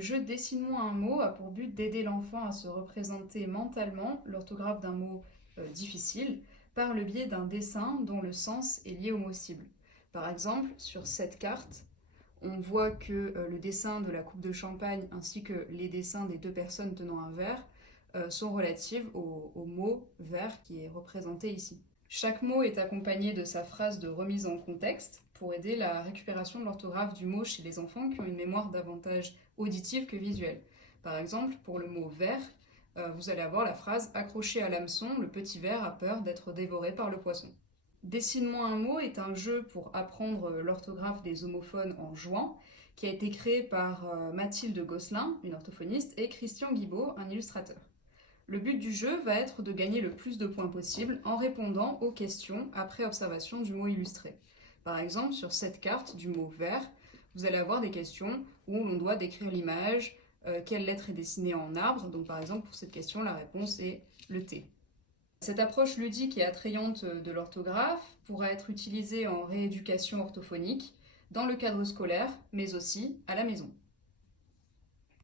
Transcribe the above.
Le jeu Dessine-moi un mot a pour but d'aider l'enfant à se représenter mentalement l'orthographe d'un mot difficile par le biais d'un dessin dont le sens est lié au mot cible. Par exemple, sur cette carte, on voit que le dessin de la coupe de champagne ainsi que les dessins des deux personnes tenant un verre sont relatives au mot verre qui est représenté ici. Chaque mot est accompagné de sa phrase de remise en contexte pour aider la récupération de l'orthographe du mot chez les enfants qui ont une mémoire davantage auditive que visuelle. Par exemple, pour le mot verre, vous allez avoir la phrase « Accroché à l'hameçon, le petit ver a peur d'être dévoré par le poisson ». Dessine-moi un mot est un jeu pour apprendre l'orthographe des homophones en jouant, qui a été créé par Mathilde Gosselin, une orthophoniste, et Christian Guibaud, un illustrateur. Le but du jeu va être de gagner le plus de points possible en répondant aux questions après observation du mot illustré. Par exemple, sur cette carte du mot vert, vous allez avoir des questions où l'on doit décrire l'image, quelle lettre est dessinée en arbre. Donc par exemple, pour cette question, la réponse est le T. Cette approche ludique et attrayante de l'orthographe pourra être utilisée en rééducation orthophonique, dans le cadre scolaire, mais aussi à la maison.